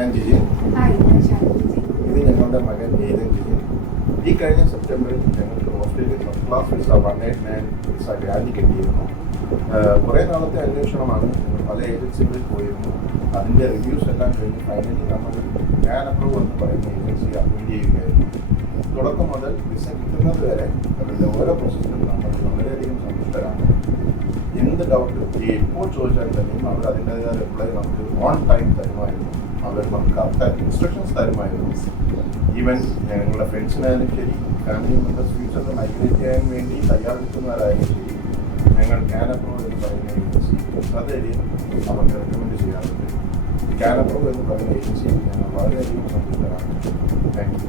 ഞാൻ ജിജിൻ. ഇത് ഞങ്ങളുടെ മകൻ ഏതൻ ജിജിൻ. ഈ കഴിഞ്ഞ സെപ്റ്റംബറിൽ ഞങ്ങൾക്ക് Australian first class visa 189 visa grand കിട്ടിയിരുന്നു. കുറേ നാളത്തെ അന്വേഷണമാണ്. ഞങ്ങൾ പല ഏജൻസികളിൽ പോയിരുന്നു. അതിൻ്റെ റിവ്യൂസ് എല്ലാം കഴിഞ്ഞ് ഫൈനലി നമ്മൾ ഞാൻ അപ്രൂവ് എന്ന് പറയുന്ന ഏജൻസി അപ്പോയിൻറ്റ് ചെയ്യുകയായിരുന്നു. തുടക്കം മുതൽ വിസ കിട്ടുന്നത് വരെ അവരുടെ ഓരോ പ്രോസസ്സിലും നമ്മൾ വളരെയധികം സന്തുഷ്ടരാണ്. എന്ത് ഡൗട്ട് എപ്പോൾ ചോദിച്ചാൽ തന്നെയും അവർ അതിൻ്റെതായ റിപ്ലൈ നമുക്ക് ഓൺ ടൈം തരുമായിരുന്നു. അവർ നമുക്ക് കറക്റ്റായിട്ട് ഇൻസ്ട്രക്ഷൻസ് തരുമായിരുന്നു. ഈവൻ ഞങ്ങളുടെ ഫ്രണ്ട്സിനായാലും ശരി, ഫാമിലി മെമ്പേഴ്സ് ഫ്യൂച്ചറിൽ മൈഗ്രേറ്റ് ചെയ്യാൻ വേണ്ടി തയ്യാറെടുക്കുന്നവരായാലും ശരി, ഞങ്ങൾ കാനപ്രോ എന്ന് പറയുന്ന ഏജൻസി വളരെയധികം അവർക്ക് റെക്കമെൻഡ് ചെയ്യാറുണ്ട്. കാനപ്രോ എന്ന് പറയുന്ന ഏജൻസിയിൽ ഞങ്ങൾ വളരെയധികം സന്തുഷ്ടരാണ്. Thank you.